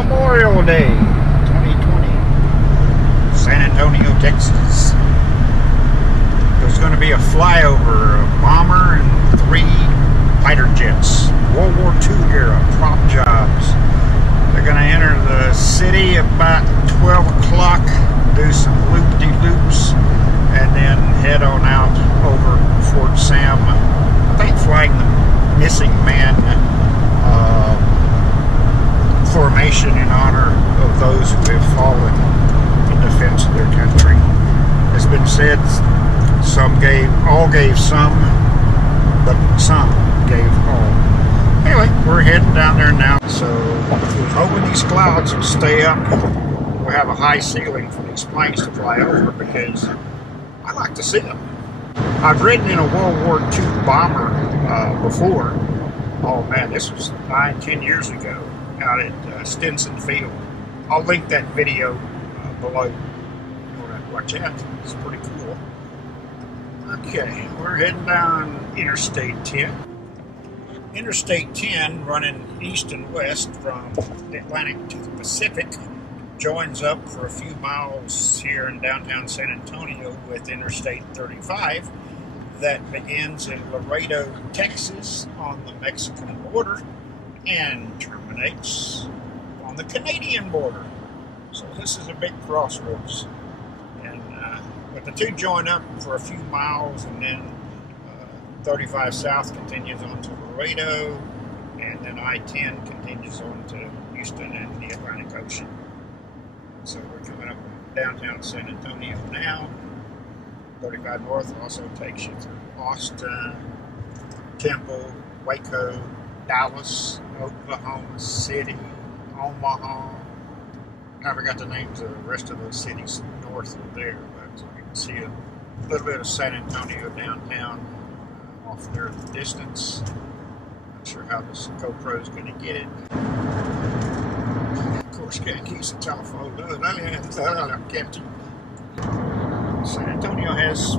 Memorial Day 2020, San Antonio, Texas. There's going to be a flyover, a bomber and 3 fighter jets, World War II era prop jobs. They're going to enter the city about 12 o'clock, do some loop-de-loops, and then head on out over Fort Sam. I think flying the missing man formation in honor of those who have fallen in defense of their country. It's been said all gave some, but some gave all. Anyway, we're heading down there now, so we're hoping these clouds will stay up. We'll have a high ceiling for these planes to fly over because I like to see them. I've ridden in a World War II bomber before. Oh man, this was 9-10 years ago out at Stinson Field. I'll link that video below. You want to watch that? It's pretty cool. Okay, we're heading down Interstate 10. Interstate 10, running east and west from the Atlantic to the Pacific, joins up for a few miles here in downtown San Antonio with Interstate 35 that begins in Laredo, Texas on the Mexican border and terminates on the Canadian border. So this is a big crossroads. And but the two join up for a few miles, and then 35 South continues on to Laredo, and then I-10 continues on to Houston and the Atlantic Ocean. So we're coming up downtown San Antonio now. 35 North also takes you through Austin, Temple, Waco, Dallas, Oklahoma City, Omaha. I forgot the names of the rest of those cities north of there, but you can see a little bit of San Antonio downtown off there in the distance. Not sure how this GoPro is going to get it. Of course, can't use the telephone. Can't. San Antonio has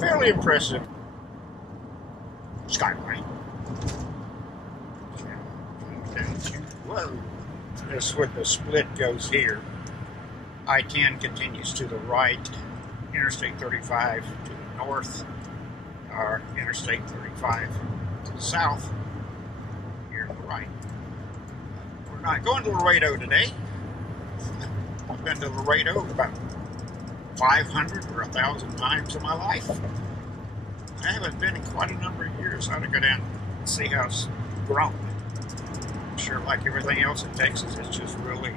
fairly impressive skyline. Whoa. This is where the split goes here. I-10 continues to the right, Interstate 35 to the north, or Interstate 35 to the south, here to the right. We're not going to Laredo today. I've been to Laredo about 500 or 1,000 times in my life. I haven't been in quite a number of years. I ought to go down and see how it's grown. I'm sure, like everything else in Texas, it's just really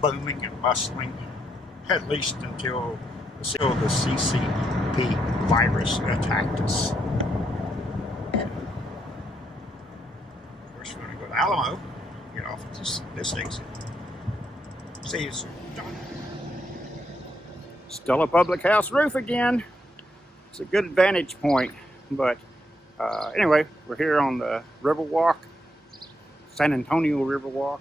booming and bustling, at least until the CCP virus attacked us. Of course, we're going to go to Alamo, get off at this exit. See you soon. Still a public house roof again. It's a good vantage point, but anyway, we're here on the Riverwalk, San Antonio Riverwalk.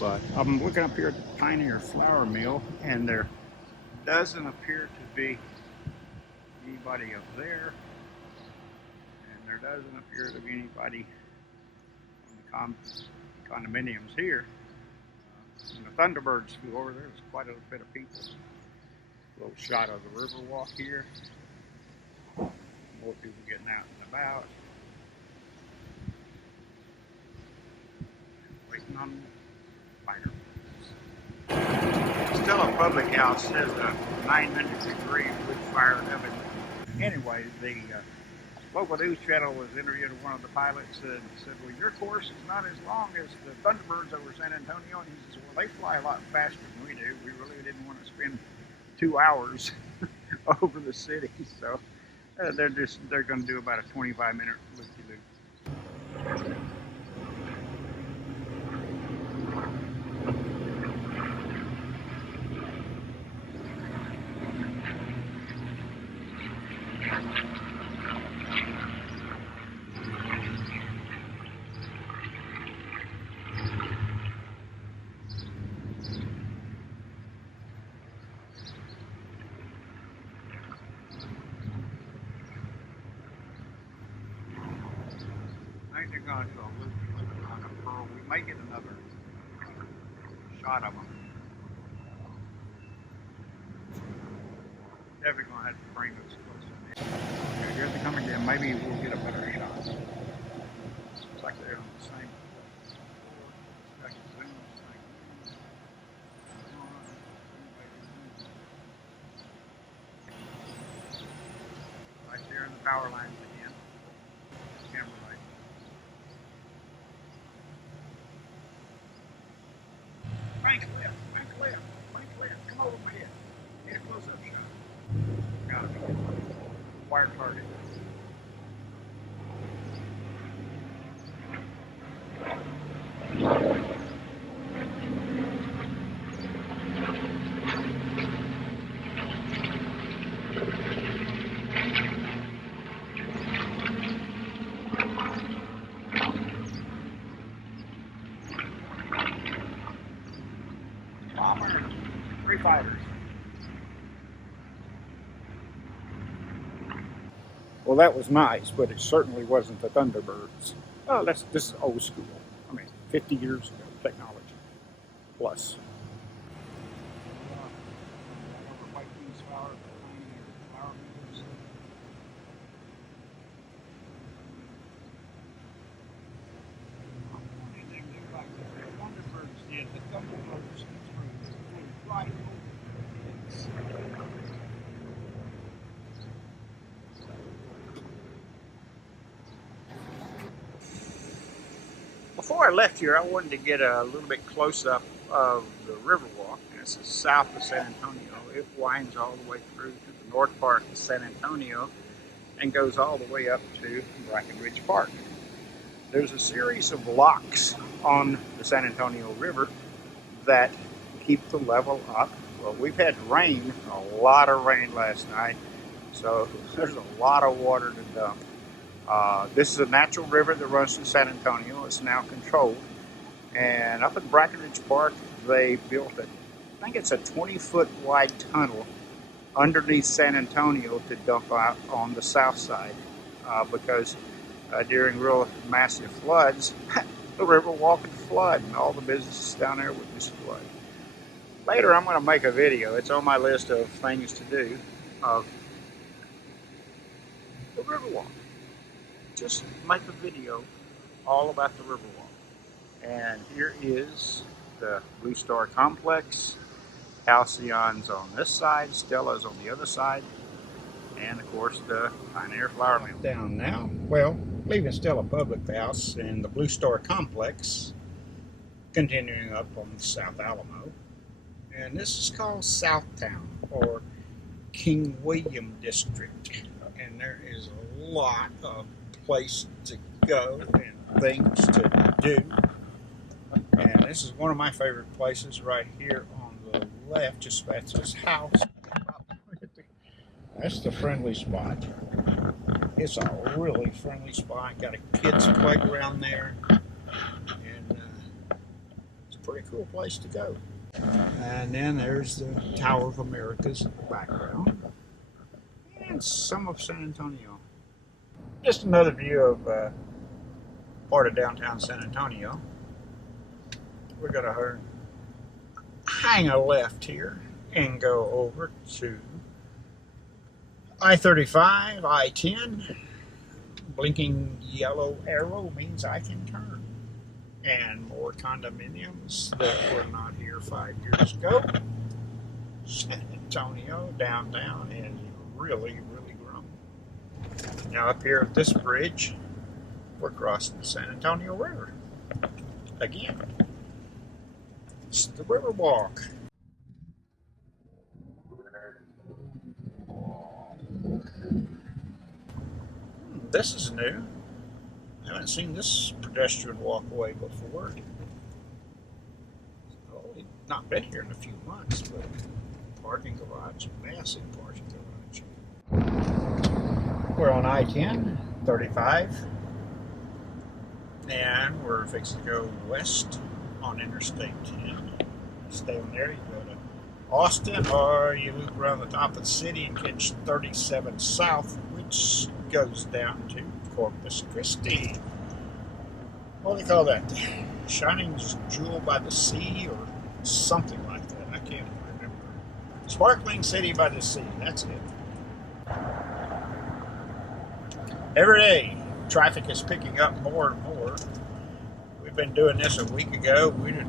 But I'm looking up here at the Pioneer Flour Mill, and there doesn't appear to be anybody up there, and there doesn't appear to be anybody on the condominiums here. And the Thunderbirds flew over there. There's quite a bit of people. Little shot of the Riverwalk here. More people getting out and about. Waiting on fighter. Still a public house. There's a 900-degree wood fire oven. Anyway, the local news channel was interviewing one of the pilots and said, well, your course is not as long as the Thunderbirds over San Antonio. And he says, well, they fly a lot faster than we do. We really didn't want to spend 2 hours over the city, so they're going to do about a 25-minute loop-de-loop. I think they're going to go a loop on a pearl. We may get another shot of them. Definitely gonna have to bring those close in. Okay, here they come again. Maybe we'll get a better shot. Looks like they're on the same. I can zoom this thing. Right there in the power lines again. Camera light. Bank left, bank left, bank left. Come over my head. Get a close-up shot. Got it. Wire target. Bomber. 3 fighters. Well, that was nice, but it certainly wasn't the Thunderbirds. Oh, this is old school. I mean, 50 years ago, technology plus. Before I left here, I wanted to get a little bit close up of the Riverwalk. This is south of San Antonio. It winds all the way through to the north part of San Antonio and goes all the way up to Brackenridge Park. There's a series of locks on the San Antonio River that keep the level up. Well, we've had rain, a lot of rain last night, so there's a lot of water to dump. This is a natural river that runs through San Antonio. It's now controlled. And up at Brackenridge Park, they built I think it's a 20-foot wide tunnel underneath San Antonio to dump out on the south side because during real massive floods, the Riverwalk would flood and all the businesses down there would just flood. Later, I'm going to make a video. It's on my list of things to do of the Riverwalk. Just make a video all about the Riverwalk. And here is the Blue Star Complex. Halcyon's on this side, Stella's on the other side, and of course the Pioneer Flowerland. Down now, well, leaving Stella Public House and the Blue Star Complex, continuing up on South Alamo. And this is called Southtown, or King William District. And there is a lot of place to go and things to do. And this is one of my favorite places right here on the left, just past this house. That's the friendly spot. It's a really friendly spot. Got a kids playground there. And it's a pretty cool place to go. And then there's the Tower of Americas in the background. And some of San Antonio. Just another view of part of downtown San Antonio. We're going to hang a left here and go over to I-35, I-10. Blinking yellow arrow means I can turn. And more condominiums that were not here 5 years ago. San Antonio downtown is really, really grown. Now up here at this bridge, we're crossing the San Antonio River. Again, it's the Riverwalk. This is new. I haven't seen this pedestrian walkway before. Oh, we've not been here in a few months, but parking garage, massive parking garage. We're on I-10, 35, and we're fixing to go west on Interstate 10. Stay on there, you go to Austin, or you loop around the top of the city and catch 37 South, which goes down to Corpus Christi. What do they call that? Shining Jewel by the Sea, or something like that. I can't remember. Sparkling City by the Sea. That's it. Every day, traffic is picking up more and more. We've been doing this a week ago. We've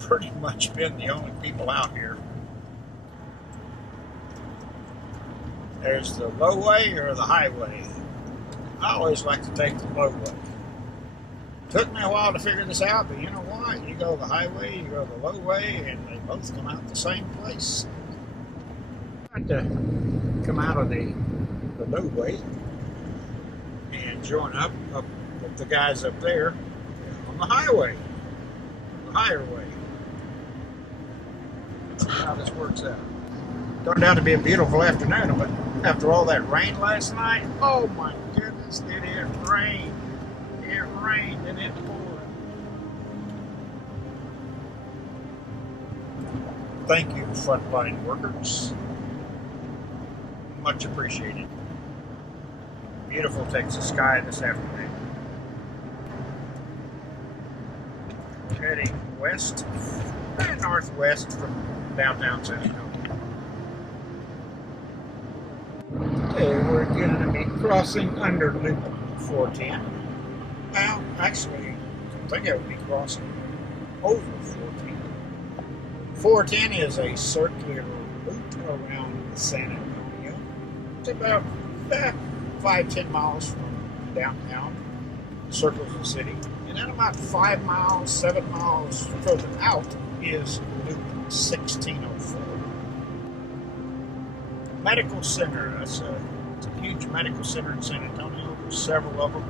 pretty much been the only people out here. There's the low way or the highway. I always like to take the low way. Took me a while to figure this out, but you know what? You go the highway, you go the low way, and they both come out the same place. I had to come out of the low way and join up with the guys up there on the highway, the higher way. That's how this works out. Turned out to be a beautiful afternoon, but after all that rain last night, oh my goodness, did it rain. It rained and it poured. Thank you, frontline workers. Much appreciated. Beautiful Texas sky this afternoon. Heading west and northwest from downtown San Antonio. Okay, we're going to be crossing under Loop 410. Well, actually, I think I would be crossing over 410. 410 is a circular loop around San Antonio. It's about 5-10 miles from downtown, circles the city. And then about 5 miles, 7 miles further out is Loop 1604. Medical Center. It's a huge medical center in San Antonio. There's several of them.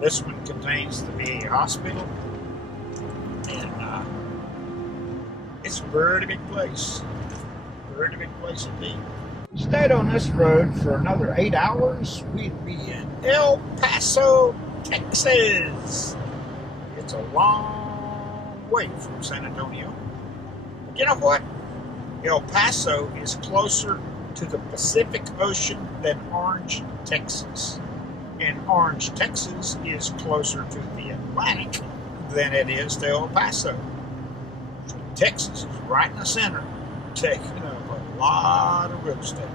This one contains the VA hospital. And it's a very big place. Very big place indeed. Stayed on this road for another 8 hours. We'd be in El Paso, Texas. It's a long way from San Antonio. But you know what? El Paso is closer to the Pacific Ocean than Orange, Texas. And Orange, Texas is closer to the Atlantic than it is to El Paso. Texas is right in the center, taking up a lot of real estate.